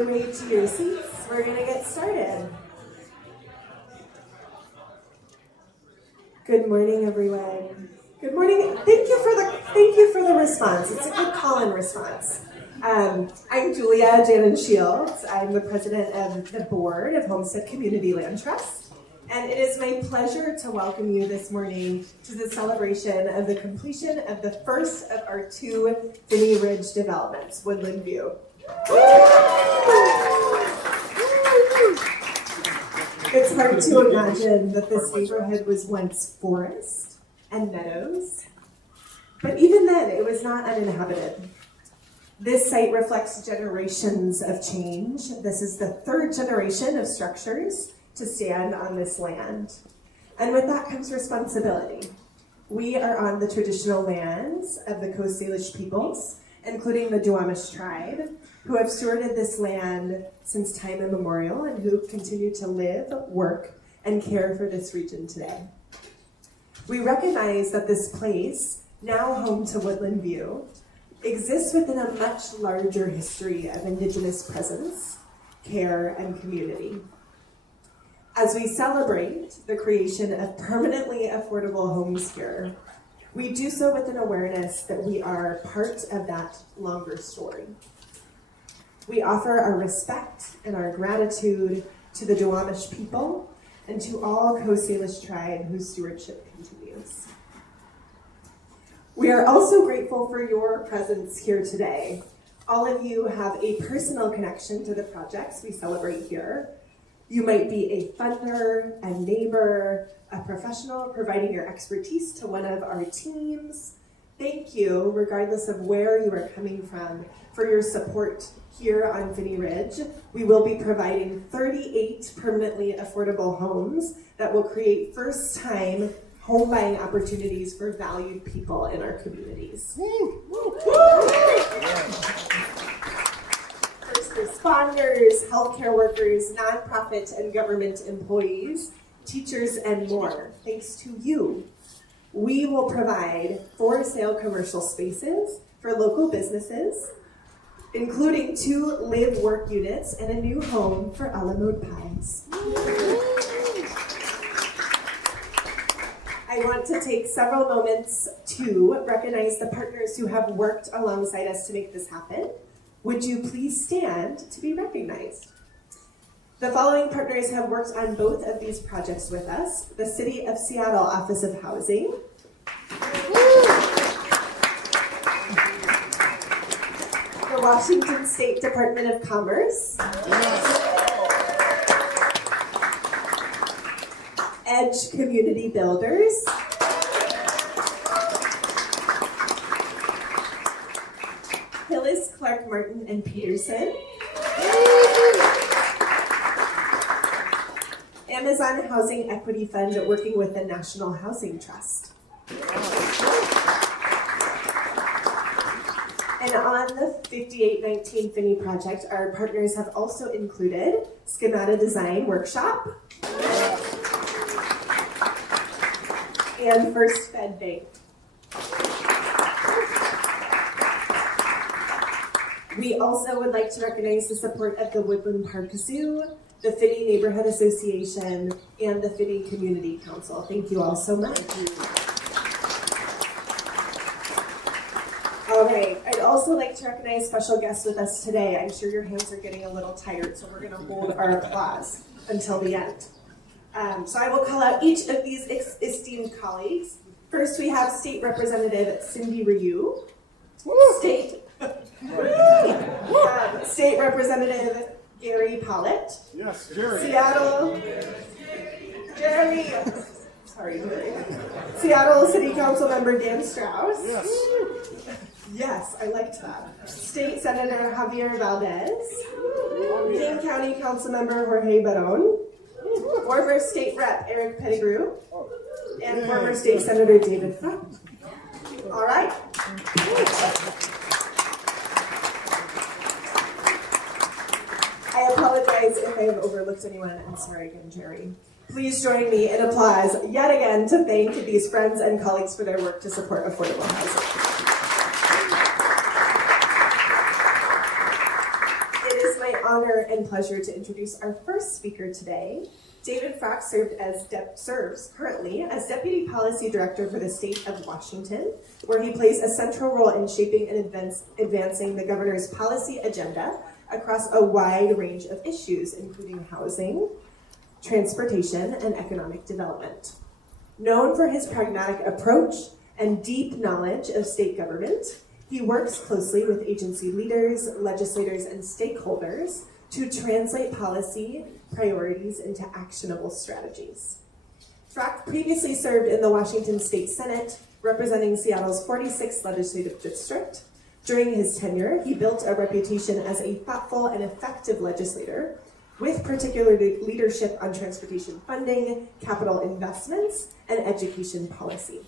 your way to your seats, we're going to get started. Good morning, everyone. Good morning. Thank you for the response. It's a good call-in response. I'm Julia Janin Shields. I'm the president of the board of Homestead Community Land Trust, and it is my pleasure to welcome you this morning to the celebration of the completion of the first of our two Finney Ridge developments, Woodland View. It's hard to imagine that this neighborhood was once forest and meadows, but even then it was not uninhabited. This site reflects generations of change. This is the third generation of structures to stand on this land. And with that comes responsibility. We are on the traditional lands of the Coast Salish peoples, including the Duwamish tribe, who have stewarded this land since time immemorial and who continue to live, work, and care for this region today. We recognize that this place, now home to Woodland View, exists within a much larger history of Indigenous presence, care, and community. As we celebrate the creation of permanently affordable homes here, we do so with an awareness that we are part of that longer story. We offer our respect and our gratitude to the Duwamish people and to all Coast Salish tribe whose stewardship continues. We are also grateful for your presence here today. All of you have a personal connection to the projects we celebrate here. You might be a funder, a neighbor, a professional providing your expertise to one of our teams. Thank you, regardless of where you are coming from, for your support here on Finney Ridge. We will be providing 38 permanently affordable homes that will create first-time home buying opportunities for valued people in our communities. First responders, healthcare workers, nonprofit and government employees, teachers, and more. Thanks to you, we will provide for-sale commercial spaces for local businesses, including 2 live-work units and a new home for a la mode pies. I want to take several moments to recognize the partners who have worked alongside us to make this happen. Would you please stand to be recognized? The following partners have worked on both of these projects with us: the City of Seattle Office of Housing, the Washington State Department of Commerce, Edge Community Builders, Hillis, Clark, Martin, and Peterson, Amazon Housing Equity Fund working with the National Housing Trust. And on the 5819 Finney project, our partners have also included Schemata Design Workshop and First Fed Bank. We also would like to recognize the support of the Woodland Park Zoo, the Finney Neighborhood Association, and the Finney Community Council. Thank you all so much. All right, I'd also like to recognize special guests with us today. I'm sure your hands are getting a little tired, so we're going to hold our applause until the end. So I will call out each of these esteemed colleagues. First, we have State Representative Cindy Ryu, State Representative Gary Pollitt. Yes, Jerry. Seattle City Council Member Dan Strauss. Yes. Yes, I liked that. State Senator Javier Valdez. King County Council Member Jorge Barón. Former State Rep Eric Pettigrew. And former State Senator David Front. All right. I apologize if I have overlooked anyone. I'm sorry again, Jerry. Please join me in applause yet again to thank these friends and colleagues for their work to support affordable housing. It is my honor and pleasure to introduce our first speaker today. David Frack serves currently as Deputy Policy Director for the state of Washington, where he plays a central role in shaping and advancing the governor's policy agenda across a wide range of issues, including housing, transportation, and economic development. Known for his pragmatic approach and deep knowledge of state government, he works closely with agency leaders, legislators, and stakeholders to translate policy priorities into actionable strategies. Frack previously served in the Washington State Senate, representing Seattle's 46th legislative district. During his tenure, he built a reputation as a thoughtful and effective legislator, with particular leadership on transportation funding, capital investments, and education policy.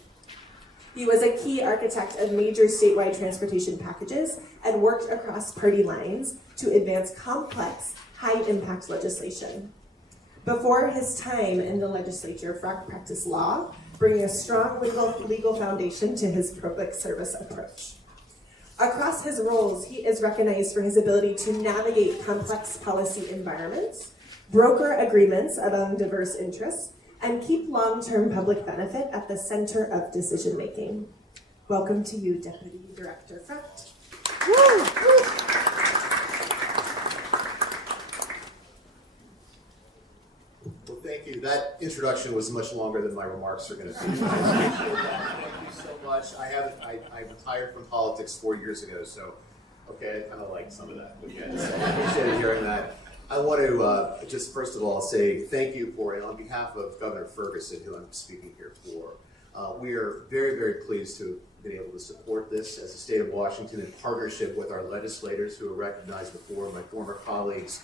He was a key architect of major statewide transportation packages and worked across party lines to advance complex, high-impact legislation. Before his time in the legislature, Frack practiced law, bringing a strong legal foundation to his public service approach. Across his roles, he is recognized for his ability to navigate complex policy environments, broker agreements among diverse interests, and keep long-term public benefit at the center of decision-making. Welcome to you, Deputy Director Frack. Well, thank you. That introduction was much longer than my remarks are going to be. Thank you so much. I retired from politics 4 years ago, so okay, I kind of like some of that. Okay, so I appreciate hearing that. I want to just first of all say thank you for, and on behalf of Governor Ferguson, who I'm speaking here for, we are very, very pleased to have been able to support this as a state of Washington in partnership with our legislators who are recognized before, my former colleagues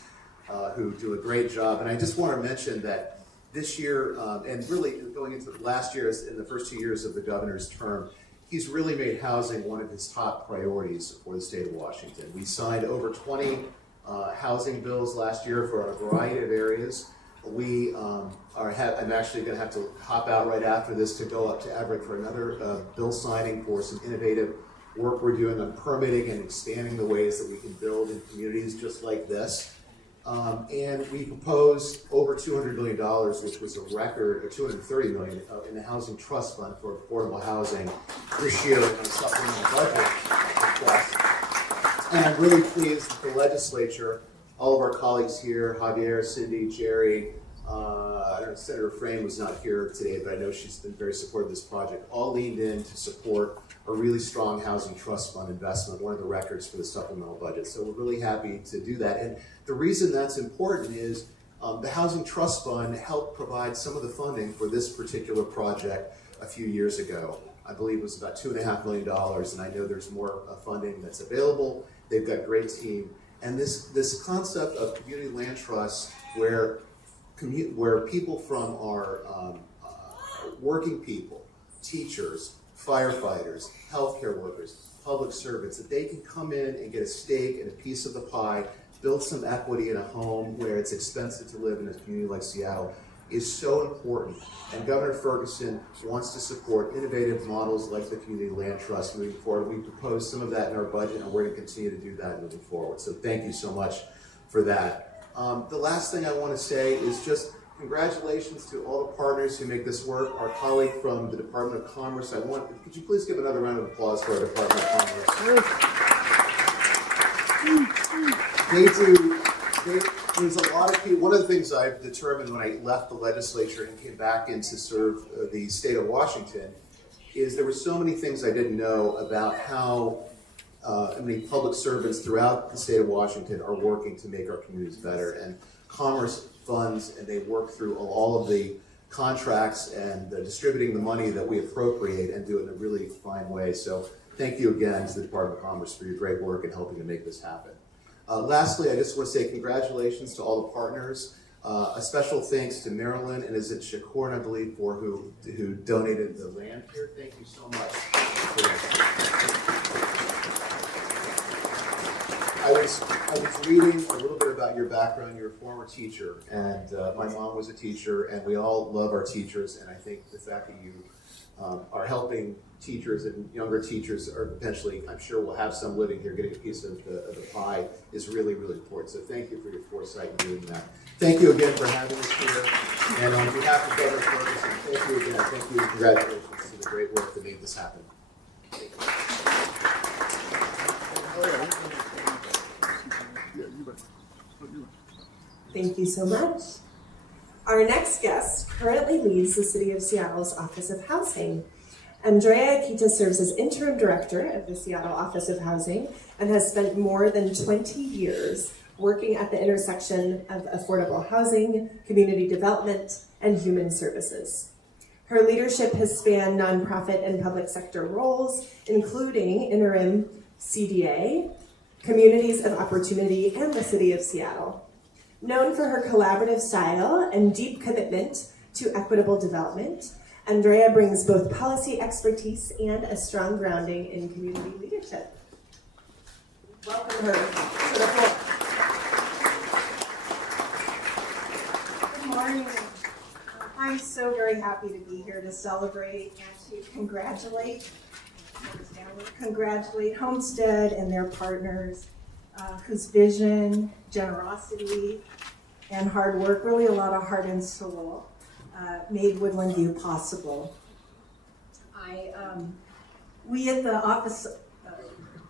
who do a great job. And I just want to mention that this year, and really going into last year, in the first 2 years of the governor's term, he's really made housing one of his top priorities for the state of Washington. We signed over 20 housing bills last year for a variety of areas. We I'm actually going to have to hop out right after this to go up to Everett for another bill signing for some innovative work we're doing on permitting and expanding the ways that we can build in communities just like this. And we proposed over $200 million, which was a record, or $230 million in the Housing Trust Fund for affordable housing this year in a supplemental budget request. And I'm really pleased that the legislature, all of our colleagues here, Javier, Cindy, Jerry, I don't know, Senator Frame was not here today, but I know she's been very supportive of this project, all leaned in to support a really strong housing trust fund investment, one of the records for the supplemental budget. So we're really happy to do that. And the reason that's important is the housing trust fund helped provide some of the funding for this particular project a few years ago. I believe it was about $2.5 million, and I know there's more funding that's available. They've got a great team. And this concept of community land trusts where people from our working people, teachers, firefighters, healthcare workers, public servants, that they can come in and get a stake and a piece of the pie, build some equity in a home where it's expensive to live in a community like Seattle, is so important. And Governor Ferguson wants to support innovative models like the Community Land Trust moving forward. We proposed some of that in our budget, and we're going to continue to do that moving forward. So thank you so much for that. The last thing I want to say is just congratulations to all the partners who make this work. Our colleague from the Department of Commerce, could you please give another round of applause for our Department of Commerce? There's a lot of people. One of the things I've determined when I left the legislature and came back in to serve the state of Washington is there were so many things I didn't know about how many public servants throughout the state of Washington are working to make our communities better. And Commerce funds, and they work through all of the contracts and distributing the money that we appropriate and do it in a really fine way. So thank you again to the Department of Commerce for your great work in helping to make this happen. Lastly, I just want to say congratulations to all the partners. A special thanks to Marilyn and is it Shakur, I believe, who donated the land here. Thank you so much. I was reading a little bit about your background. You're a former teacher, and my mom was a teacher, and we all love our teachers. And I think the fact that you are helping teachers and younger teachers, or potentially, I'm sure we'll have some living here, getting a piece of the pie, is really, really important. So thank you for your foresight in doing that. Thank you again for having us here. And on behalf of Governor Ferguson, thank you again. Thank you and congratulations to the great work that made this happen. Thank you so much. Our next guest currently leads the City of Seattle's Office of Housing. Andrea Akita serves as interim director of the Seattle Office of Housing and has spent more than 20 years working at the intersection of affordable housing, community development, and human services. Her leadership has spanned nonprofit and public sector roles, including interim CDA, Communities of Opportunity, and the City of Seattle. Known for her collaborative style and deep commitment to equitable development, Andrea brings both policy expertise and a strong grounding in community leadership. Welcome her to the floor. Good morning. I'm so very happy to be here to celebrate and to congratulate Homestead and their partners, whose vision, generosity, and hard work, really a lot of heart and soul, made Woodland View possible. We at the office,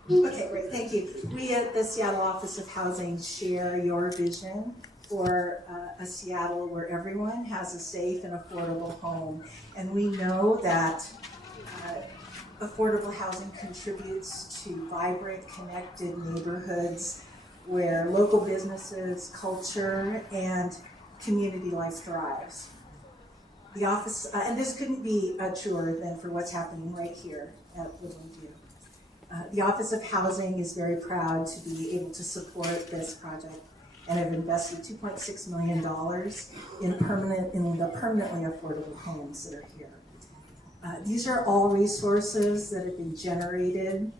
okay, great, thank you. We at the Seattle Office of Housing share your vision for a Seattle where everyone has a safe and affordable home. And we know that affordable housing contributes to vibrant, connected neighborhoods where local businesses, culture, and community life thrives. The office, and this couldn't be truer than for what's happening right here at Woodland View. The Office of Housing is very proud to be able to support this project and have invested $2.6 million in the permanently affordable homes that are here. These are all resources that have been generated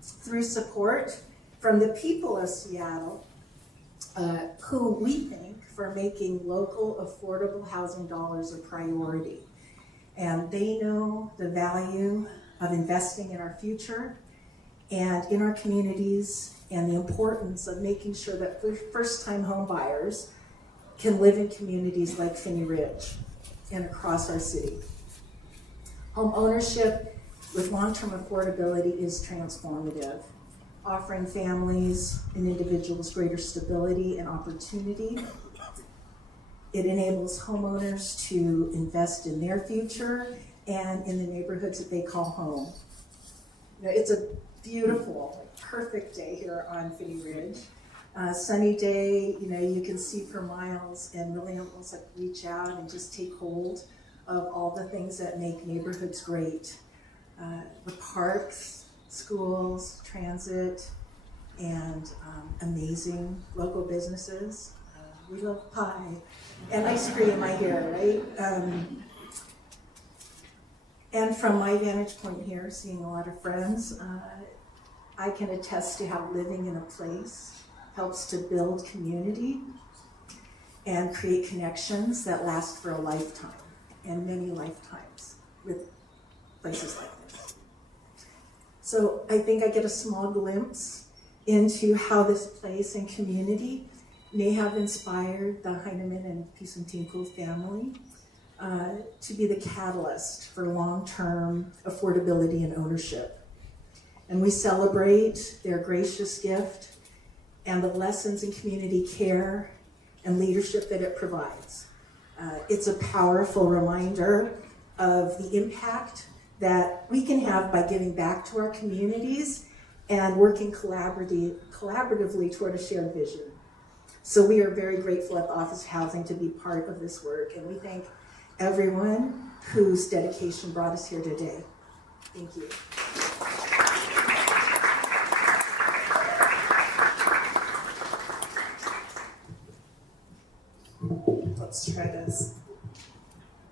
through support from the people of Seattle, who we thank for making local affordable housing dollars a priority. And they know the value of investing in our future and in our communities, and the importance of making sure that first-time home buyers can live in communities like Finney Ridge and across our city. Home ownership with long-term affordability is transformative, offering families and individuals greater stability and opportunity. It enables homeowners to invest in their future and in the neighborhoods that they call home. You know, it's a beautiful, perfect day here on Finney Ridge. Sunny day, you know, you can see for miles and really almost like reach out and just take hold of all the things that make neighborhoods great. The parks, schools, transit, and amazing local businesses. We love pie and ice cream, I hear, right? And from my vantage point here, seeing a lot of friends, I can attest to how living in a place helps to build community and create connections that last for a lifetime and many lifetimes with places like this. So I think I get a small glimpse into how this place and community may have inspired the Heinemann and Pisantinko family to be the catalyst for long-term affordability and ownership. And we celebrate their gracious gift and the lessons in community care and leadership that it provides. It's a powerful reminder of the impact that we can have by giving back to our communities and working collaboratively toward a shared vision. So we are very grateful at the Office of Housing to be part of this work, and we thank everyone whose dedication brought us here today. Thank you. Let's try this.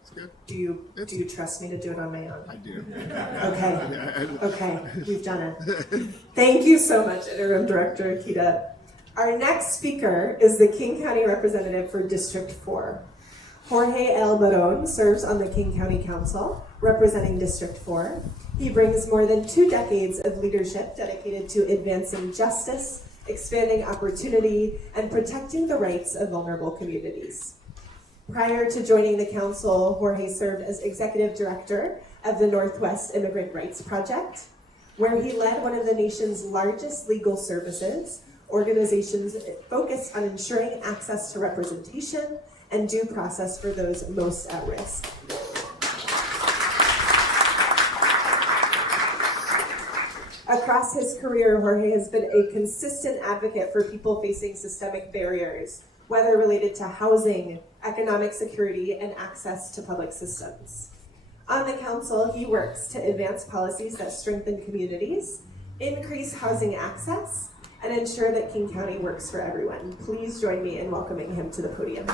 It's good. Do you Do you trust me to do it on my own? I do. Okay, we've done it. Thank you so much, Interim Director Akita. Our next speaker is the King County representative for District 4. Jorge L. Barón serves on the King County Council, representing District 4. He brings more than 2 decades of leadership dedicated to advancing justice, expanding opportunity, and protecting the rights of vulnerable communities. Prior to joining the council, Jorge served as executive director of the Northwest Immigrant Rights Project, where he led one of the nation's largest legal services organizations focused on ensuring access to representation and due process for those most at risk. Across his career, Jorge has been a consistent advocate for people facing systemic barriers, whether related to housing, economic security, and access to public systems. On the council, he works to advance policies that strengthen communities, increase housing access, and ensure that King County works for everyone. Please join me in welcoming him to the podium.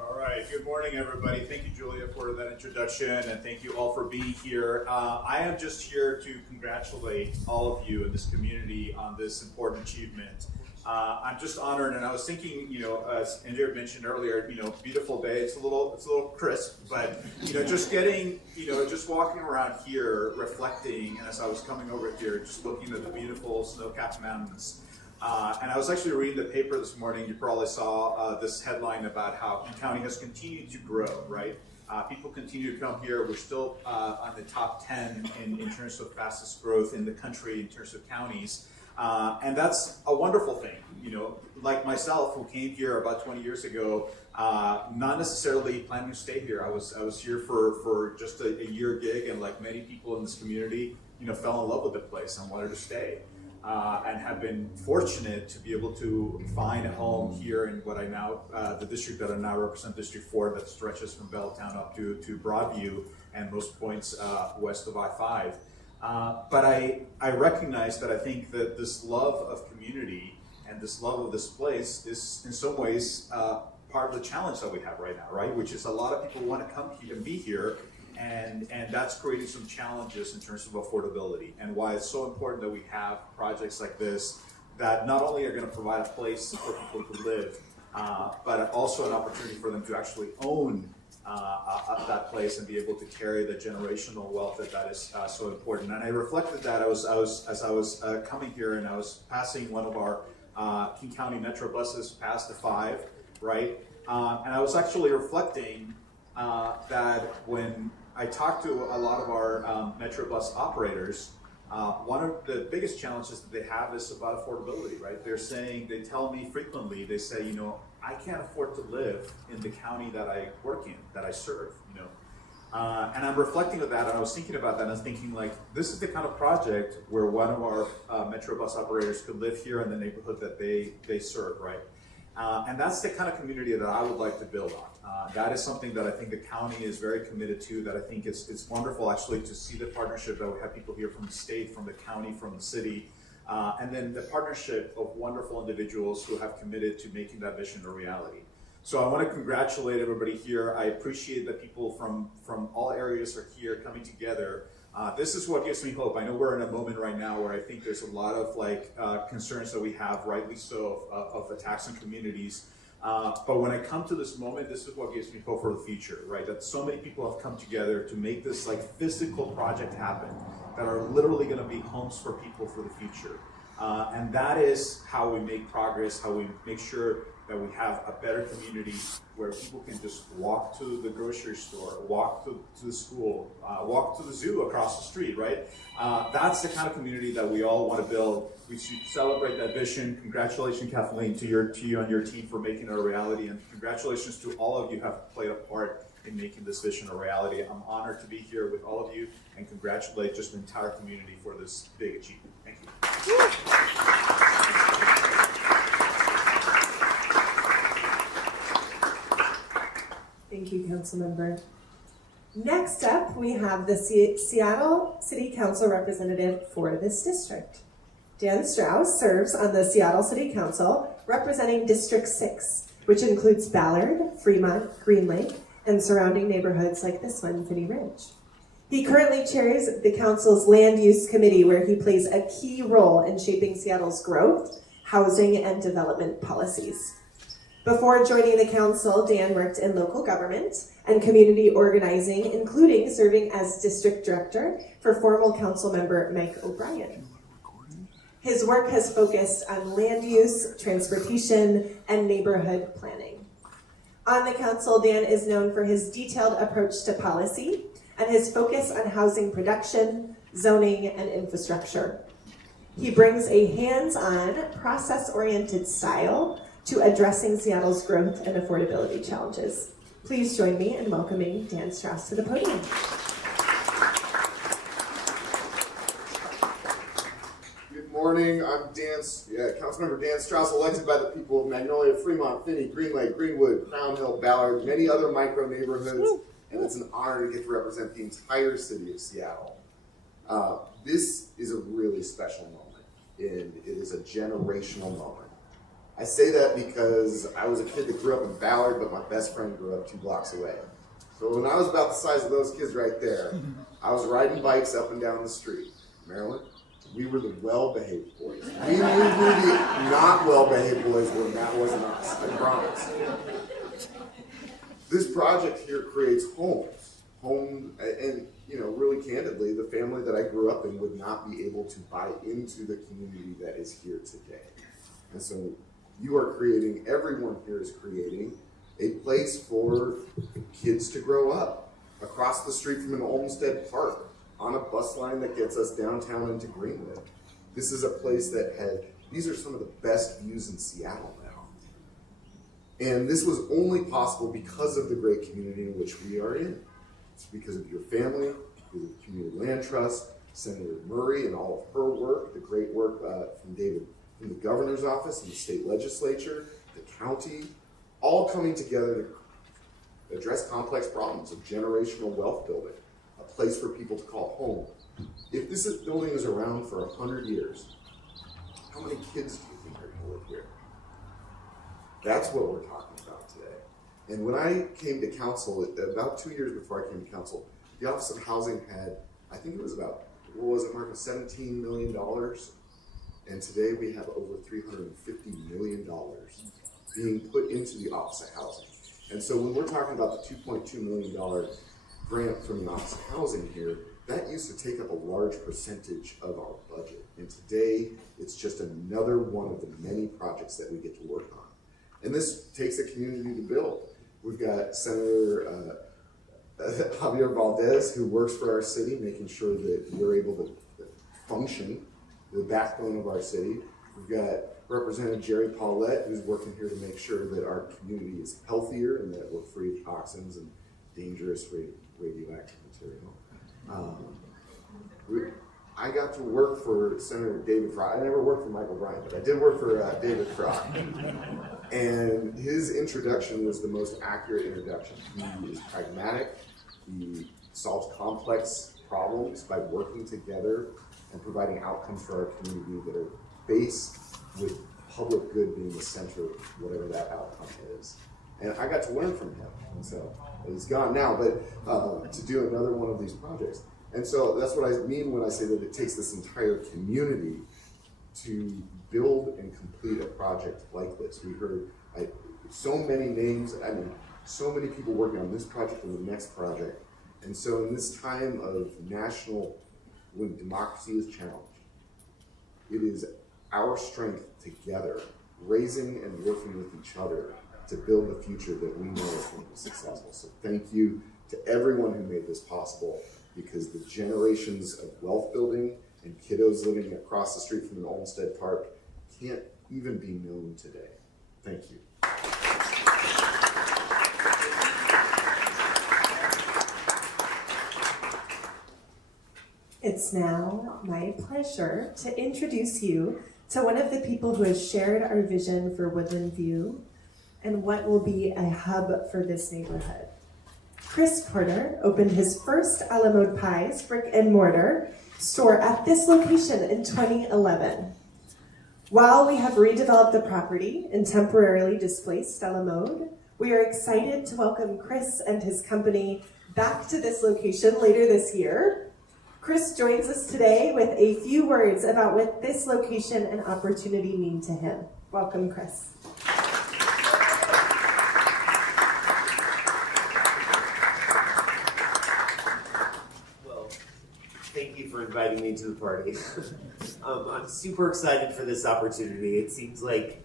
All right, good morning, everybody. Thank you, Julia, for that introduction, and thank you all for being here. I am just here to congratulate all of you in this community on this important achievement. I'm just honored, and I was thinking, as Andrea mentioned earlier, beautiful day. It's a little crisp, but just getting, just walking around here, reflecting, and as I was coming over here, just looking at the beautiful snow-capped mountains. And I was actually reading the paper this morning. You probably saw this headline about how King County has continued to grow, right? People continue to come here. We're still on the top 10 in terms of fastest growth in the country in terms of counties. And that's a wonderful thing, like myself, who came here about 20 years ago, not necessarily planning to stay here. I was here for just a year gig, and like many people in this community, fell in love with the place and wanted to stay. And have been fortunate to be able to find a home here in what I now, the district that I now represent, District 4, that stretches from Belltown up to Broadview and most points west of I-5. But I recognize that I think that this love of community and this love of this place is in some ways part of the challenge that we have right now, right? Which is a lot of people want to come here and be here, and that's creating some challenges in terms of affordability, and why it's so important that we have projects like this that not only are going to provide a place for people to live, but also an opportunity for them to actually own that place and be able to carry the generational wealth that is so important. And I reflected that as I was coming here, and I was passing one of our King County Metro buses past the 5, right? And I was actually reflecting that when I talked to a lot of our Metro bus operators, one of the biggest challenges that they have is about affordability, right? They tell me frequently, they say, I can't afford to live in the county that I work in, that I serve, And I'm reflecting on that, and I was thinking about that, and I was thinking, like, this is the kind of project where one of our Metro bus operators could live here in the neighborhood that they serve, right? And that's the kind of community that I would like to build on. That is something that I think the county is very committed to, that I think it's wonderful actually to see the partnership that we have people here from the state, from the county, from the city, and then the partnership of wonderful individuals who have committed to making that vision a reality. So I want to congratulate everybody here. I appreciate that people from all areas are here coming together. This is what gives me hope. I know we're in a moment right now where I think there's a lot of concerns that we have, rightly so, of attacks on communities. But when I come to this moment, this is what gives me hope for the future, right? That so many people have come together to make this physical project happen, that are literally going to be homes for people for the future. And that is how we make progress, how we make sure that we have a better community where people can just walk to the grocery store, walk to the school, walk to the zoo across the street, right? That's the kind of community that we all want to build. We should celebrate that vision. Congratulations, Kathleen, to you and your team for making it a reality, and congratulations to all of you who have played a part in making this vision a reality. I'm honored to be here with all of you, and congratulate just the entire community for this big achievement. Thank you. Thank you, Councilmember. Next up, we have the Seattle City Council representative for this district. Dan Strauss serves on the Seattle City Council, representing District 6, which includes Ballard, Fremont, Green Lake, and surrounding neighborhoods like this one, Finney Ridge. He currently chairs the council's Land Use Committee, where he plays a key role in shaping Seattle's growth, housing, and development policies. Before joining the council, Dan worked in local government and community organizing, including serving as district director for former council member Mike O'Brien. His work has focused on land use, transportation, and neighborhood planning. On the council, Dan is known for his detailed approach to policy and his focus on housing production, zoning, and infrastructure. He brings a hands-on, process-oriented style to addressing Seattle's growth and affordability challenges. Please join me in welcoming Dan Strauss to the podium. Good morning. I'm Councilmember Dan Strauss, elected by the people of Magnolia, Fremont, Finney, Green Lake, Greenwood, Crown Hill, Ballard, many other micro neighborhoods, and it's an honor to get to represent the entire city of Seattle. This is a really special moment, and it is a generational moment. I say that because I was a kid that grew up in Ballard, but my best friend grew up 2 blocks away. So when I was about the size of those kids right there, I was riding bikes up and down the street. Maryland, we were the well-behaved boys. We knew who the not well-behaved boys were, and that wasn't us, I promise. This project here creates homes. And really candidly, the family that I grew up in would not be able to buy into the community that is here today. And so you are creating, everyone here is creating a place for kids to grow up across the street from an Homestead park, on a bus line that gets us downtown into Greenwood. This is a place that these are some of the best views in Seattle now. And this was only possible because of the great community in which we are in. It's because of your family, the Community Land Trust, Senator Murray and all of her work, the great work from David from the governor's office and the state legislature, the county, all coming together to address complex problems of generational wealth building, a place for people to call home. If this building is around for 100 years, how many kids do you think are going to live here? That's what we're talking about today. And when I came to council, about 2 years before I came to council, the Office of Housing had, I think it was about, what was it, Mark, $17 million? And today we have over $350 million being put into the Office of Housing. And so when we're talking about the $2.2 million grant from the Office of Housing here, that used to take up a large percentage of our budget. And today, it's just another one of the many projects that we get to work on. And this takes a community to build. We've got Senator Javier Valdez, who works for our city, making sure that we're able to function, the backbone of our city. We've got Representative Jerry Paulette, who's working here to make sure that our community is healthier and that we're free of toxins and dangerous radioactive material. I got to work for Senator David Frock. I never worked for Michael Bryan, but I did work for David Frock. And his introduction was the most accurate introduction. He is pragmatic. He solves complex problems by working together and providing outcomes for our community that are based with public good being the center of whatever that outcome is. And I got to learn from him. And so he's gone now, but to do another one of these projects. And so that's what I mean when I say that it takes this entire community to build and complete a project like this. We heard so many names, so many people working on this project and the next project. And so in this time of national, when democracy is challenged, it is our strength together, raising and working with each other to build the future that we know is going to be successful. So thank you to everyone who made this possible, because the generations of wealth building and kiddos living across the street from an Olmsted Park can't even be known today. Thank you. It's now my pleasure to introduce you to one of the people who has shared our vision for Woodland View and what will be a hub for this neighborhood. Chris Porter opened his first a la mode pies brick and mortar store at this location in 2011. While we have redeveloped the property and temporarily displaced Stella Mode, we are excited to welcome Chris and his company back to this location later this year. Chris joins us today with a few words about what this location and opportunity mean to him. Welcome, Chris. Well, thank you for inviting me to the party. I'm super excited for this opportunity. It seems like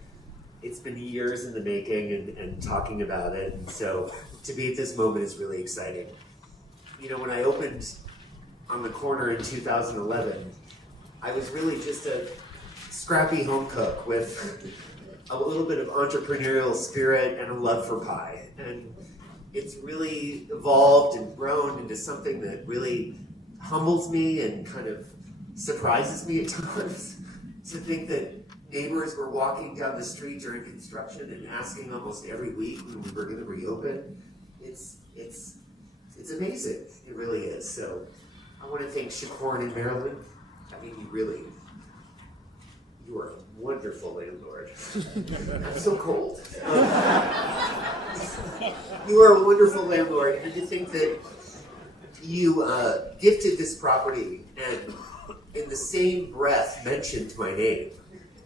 it's been years in the making and talking about it, and so to be at this moment is really exciting. You know, when I opened on the corner in 2011, I was really just a scrappy home cook with a little bit of entrepreneurial spirit and a love for pie. And it's really evolved and grown into something that really humbles me and kind of surprises me at times. To think that neighbors were walking down the street during construction and asking almost every week when we were going to reopen. It's amazing. It really is. So I want to thank Shakorn in Maryland. I mean, you are a wonderful landlord. I'm so cold. You are a wonderful landlord, and to think that you gifted this property and in the same breath mentioned my name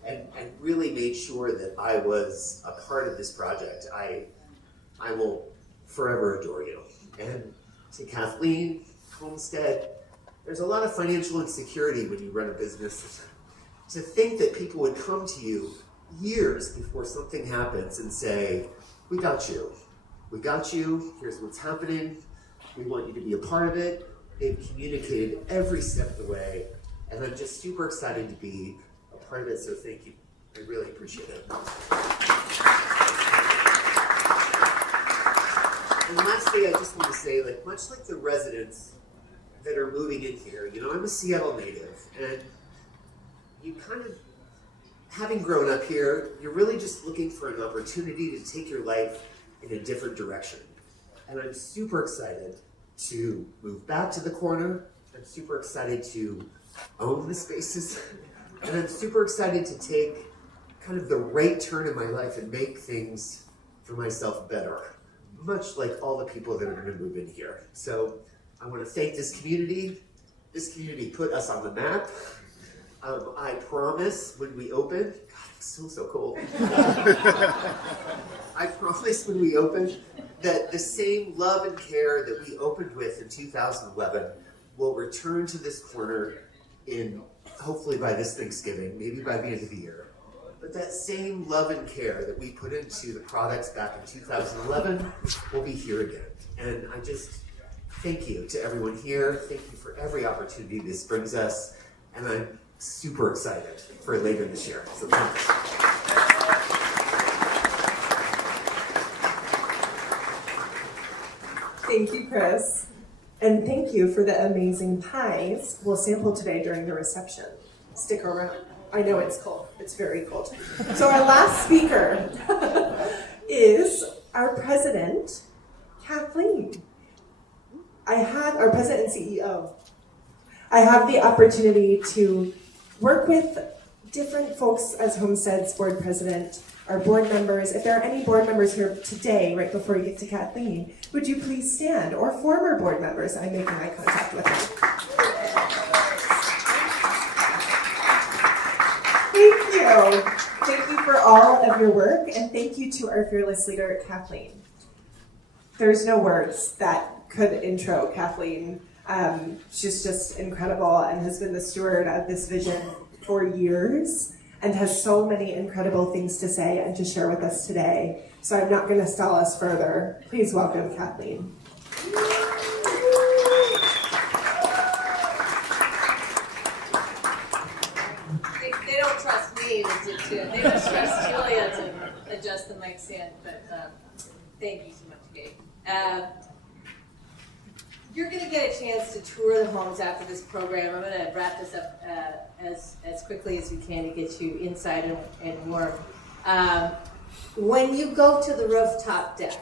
and really made sure that I was a part of this project. I will forever adore you. And to Kathleen, Homestead, there's a lot of financial insecurity when you run a business. To think that people would come to you years before something happens and say, we got you, here's what's happening, we want you to be a part of it. They've communicated every step of the way, and I'm just super excited to be a part of it, so thank you. I really appreciate it. And lastly, I just want to say, like, much like the residents that are moving in here, you know, I'm a Seattle native, and you kind of, having grown up here, you're really just looking for an opportunity to take your life in a different direction. And I'm super excited to move back to the corner. I'm super excited to own the spaces. And I'm super excited to take kind of the right turn in my life and make things for myself better, much like all the people that are going to move in here. So I want to thank this community. This community put us on the map. I promise when we open, God, it's so cold. I promise when we open that the same love and care that we opened with in 2011 will return to this corner in, hopefully by this Thanksgiving, maybe by the end of the year. But that same love and care that we put into the products back in 2011 will be here again. And I just thank you to everyone here. Thank you for every opportunity this brings us. And I'm super excited for later this year. So thanks. Thank you, Chris. And thank you for the amazing pies we'll sample today during the reception. Stick around. I know it's cold. It's very cold. So our last speaker is our president, Kathleen. Our president and CEO. I have the opportunity to work with different folks as Homestead's board president, our board members. If there are any board members here today, right before we get to Kathleen, would you please stand? Or former board members, I'm making eye contact with them. Thank you. Thank you for all of your work, and thank you to our fearless leader, Kathleen. There's no words that could intro Kathleen. She's just incredible and has been the steward of this vision for years and has so many incredible things to say and to share with us today. So I'm not going to stall us further. Please welcome Kathleen. They don't trust me to they just trust Julia to adjust the mic stand, but thank you so much, Gabe. You're going to get a chance to tour the homes after this program. I'm going to wrap this up as quickly as we can to get you inside and warm. When you go to the rooftop deck,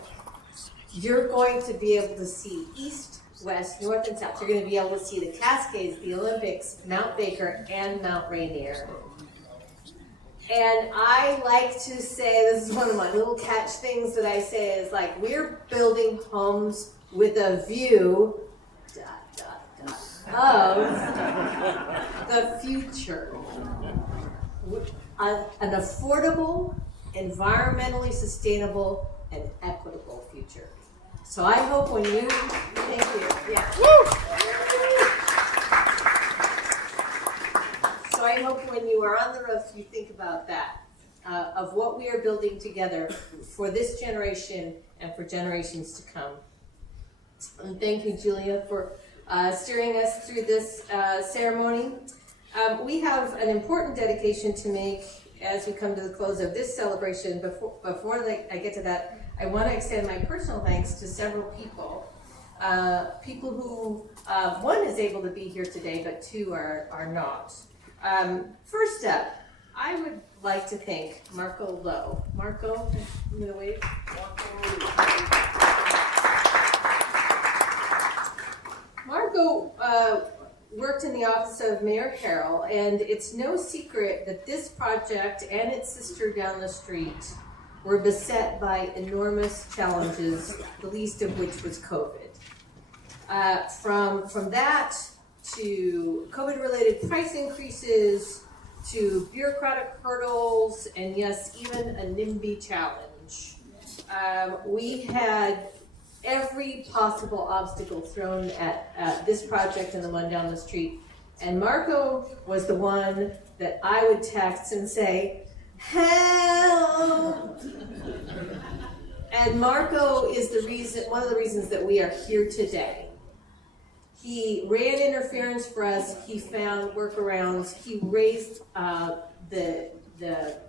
you're going to be able to see east, west, north, and south. You're going to be able to see the Cascades, the Olympics, Mount Baker, and Mount Rainier. And I like to say, this is one of my little catch things that I say is like, we're building homes with a view, of the future. An affordable, environmentally sustainable, and equitable future. So I hope when you, thank you, yeah. So I hope when you are on the roof, you think about that, of what we are building together for this generation and for generations to come. And thank you, Julia, for steering us through this ceremony. We have an important dedication to make as we come to the close of this celebration. Before I get to that, I want to extend my personal thanks to several people. People who, one is able to be here today, but two are not. First up, I would like to thank Marco Lowe. Marco, I'm going to wave. Marco worked in the office of Mayor Carroll, and it's no secret that this project and its sister down the street were beset by enormous challenges, the least of which was COVID. From that to COVID-related price increases, to bureaucratic hurdles, and yes, even a NIMBY challenge. We had every possible obstacle thrown at this project and the one down the street. And Marco was the one that I would text and say, help! And Marco is one of the reasons that we are here today. He ran interference for us, he found workarounds, he raised the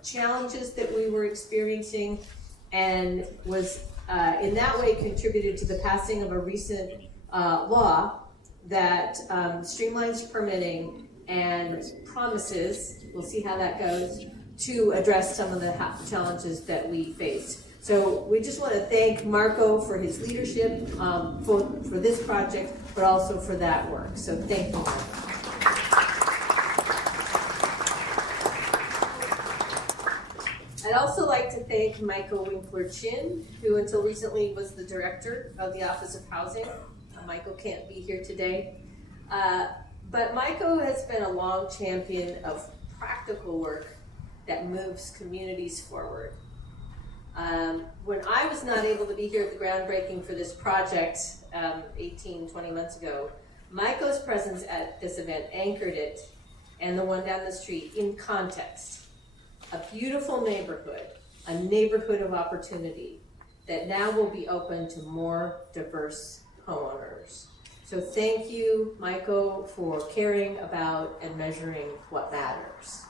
challenges that we were experiencing, and was in that way contributed to the passing of a recent law that streamlines permitting and promises, we'll see how that goes, to address some of the challenges that we faced. So we just want to thank Marco for his leadership for this project, but also for that work. So thank you, Marco. I'd also like to thank Michael Winkler-Chin, who until recently was the director of the Office of Housing. Michael can't be here today. But Michael has been a long champion of practical work that moves communities forward. When I was not able to be here at the groundbreaking for this project 20 months ago, Michael's presence at this event anchored it and the one down the street in context. A beautiful neighborhood, a neighborhood of opportunity that now will be open to more diverse homeowners. So thank you, Michael, for caring about and measuring what matters.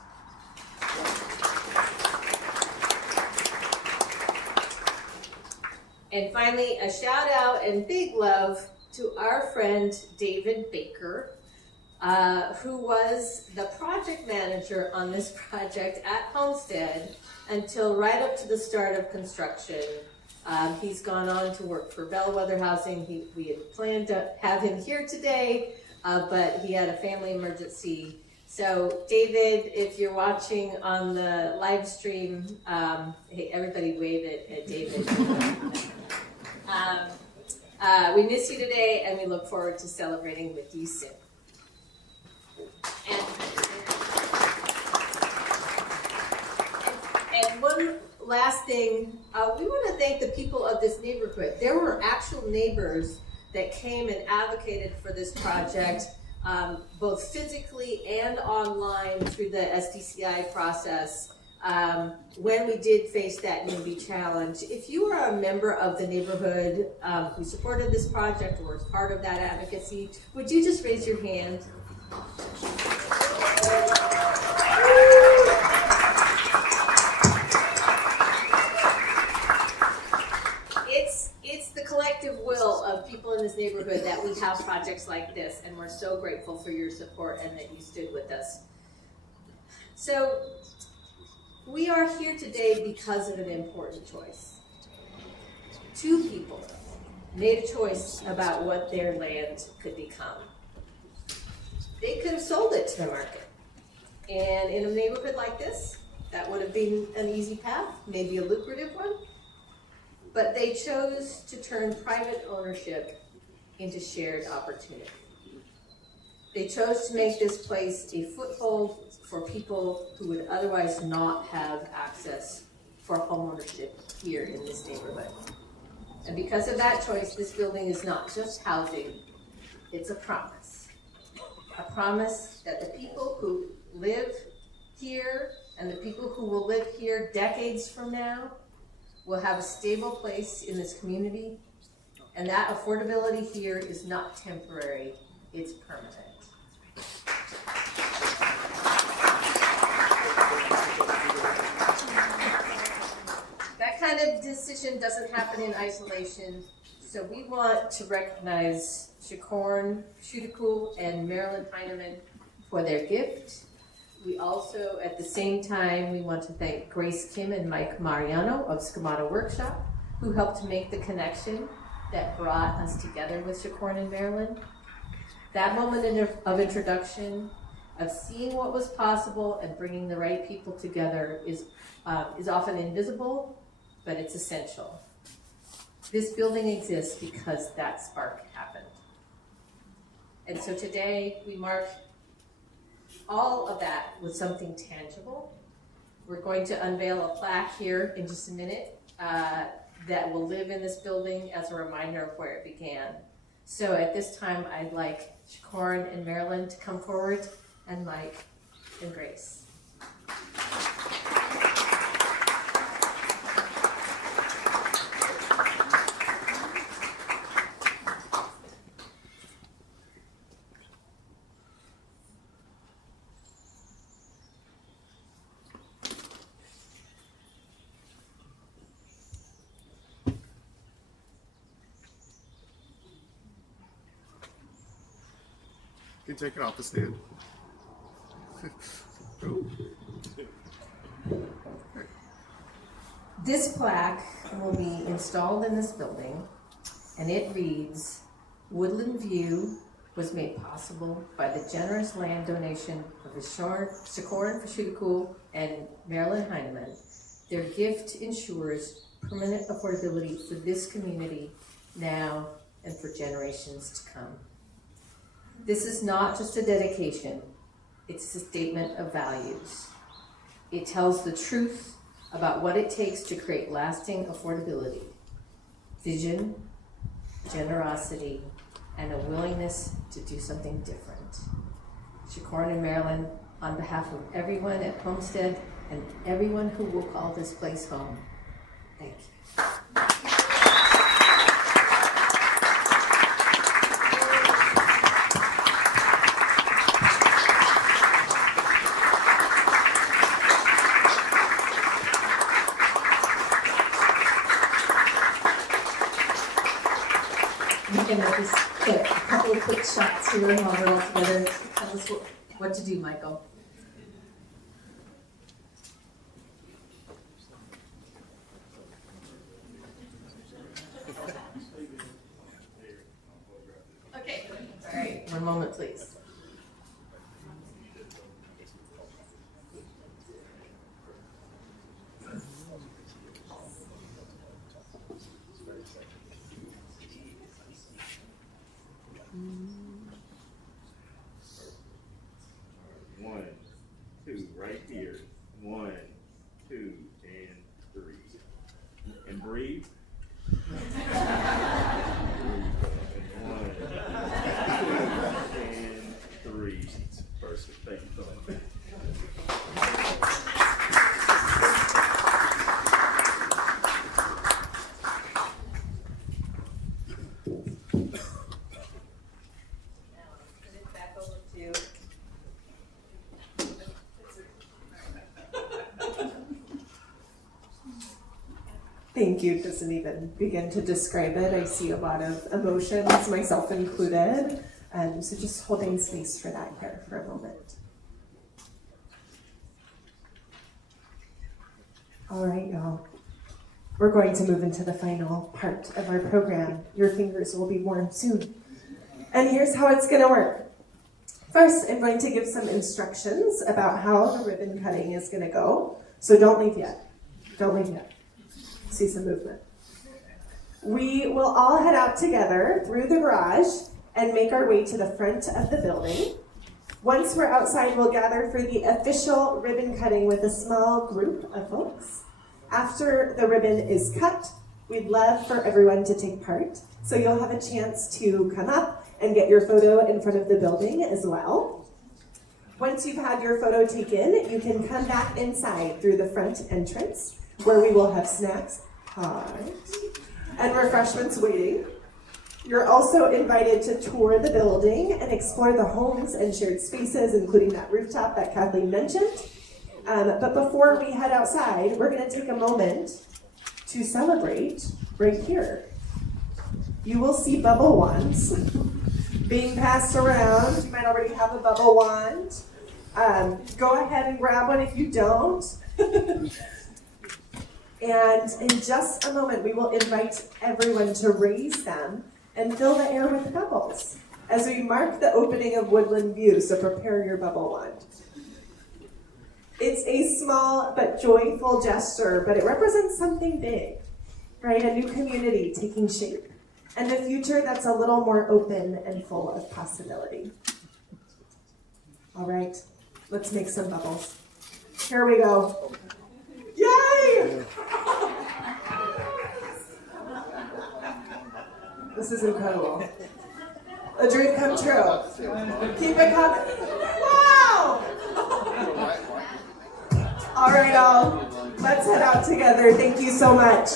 And finally, a shout out and big love to our friend David Baker, who was the project manager on this project at Homestead until right up to the start of construction. He's gone on to work for Bellwether Housing. We had planned to have him here today, but he had a family emergency. So David, if you're watching on the live stream, hey, everybody wave at David. We miss you today, and we look forward to celebrating with you soon. And one last thing, we want to thank the people of this neighborhood. There were actual neighbors that came and advocated for this project, both physically and online through the SDCI process, when we did face that NIMBY challenge. If you are a member of the neighborhood who supported this project or was part of that advocacy, would you just raise your hand? It's the collective will of people in this neighborhood that we have projects like this, and we're so grateful for your support and that you stood with us. So we are here today because of an important choice. Two people made a choice about what their land could become. They could have sold it to the market. And in a neighborhood like this, That would have been an easy path, maybe a lucrative one. But they chose to turn private ownership into shared opportunity. They chose to make this place a foothold for people who would otherwise not have access for homeownership here in this neighborhood. And because of that choice, this building is not just housing, it's a promise. A promise that the people who live here and the people who will live here decades from now will have a stable place in this community, and that affordability here is not temporary, it's permanent. That kind of decision doesn't happen in isolation, so we want to recognize Shakorn Shutikul and Marilyn Heineman for their gift. We also, at the same time, we want to thank Grace Kim and Mike Mariano of Schemata Workshop, who helped make the connection that brought us together with Shakorn and Marilyn. That moment of introduction, of seeing what was possible and bringing the right people together is often invisible, but it's essential. This building exists because that spark happened. And so today we mark all of that with something tangible. We're going to unveil a plaque here in just a minute that will live in this building as a reminder of where it began. So at this time, I'd like Shakorn and Marilyn to come forward, and Mike and Grace. You can take it off the stand. This plaque will be installed in this building, and it reads, "Woodland View was made possible by the generous land donation of Shakorn Shutikul and Marilyn Heineman. Their gift ensures permanent affordability for this community now and for generations to come." This is not just a dedication, it's a statement of values. It tells the truth about what it takes to create lasting affordability, vision, generosity, and a willingness to do something different. Shakorn and Marilyn, on behalf of everyone at Homestead and everyone who will call this place home, thank you. And I'll just put a couple of quick shots here while we're all together. Tell us what to do, Michael. Okay, all right, one moment, please. One, two, right here. One, two, and three. And breathe. One, two, and three. Perfect. Thank you so much. Thank you doesn't even begin to describe it. I see a lot of emotions, myself included. So just holding space for that here for a moment. All right, y'all. We're going to move into the final part of our program. Your fingers will be warm soon. And here's how it's going to work. First, I'm going to give some instructions about how the ribbon cutting is going to go. So don't leave yet. Don't leave yet. See some movement. We will all head out together through the garage and make our way to the front of the building. Once we're outside, we'll gather for the official ribbon cutting with a small group of folks. After the ribbon is cut, we'd love for everyone to take part. So you'll have a chance to come up and get your photo in front of the building as well. Once you've had your photo taken, you can come back inside through the front entrance where we will have snacks, and refreshments waiting. You're also invited to tour the building and explore the homes and shared spaces, including that rooftop that Kathleen mentioned. But before we head outside, we're going to take a moment to celebrate right here. You will see bubble wands being passed around. You might already have a bubble wand. Go ahead and grab one if you don't. And in just a moment, we will invite everyone to raise them and fill the air with bubbles as we mark the opening of Woodland View, so prepare your bubble wand. It's a small but joyful gesture, but it represents something big, right? A new community taking shape, and a future that's a little more open and full of possibility. All right, let's make some bubbles. Here we go. Yay! This is incredible. A dream come true. Keep it coming. Wow! All right, all. Let's head out together. Thank you so much.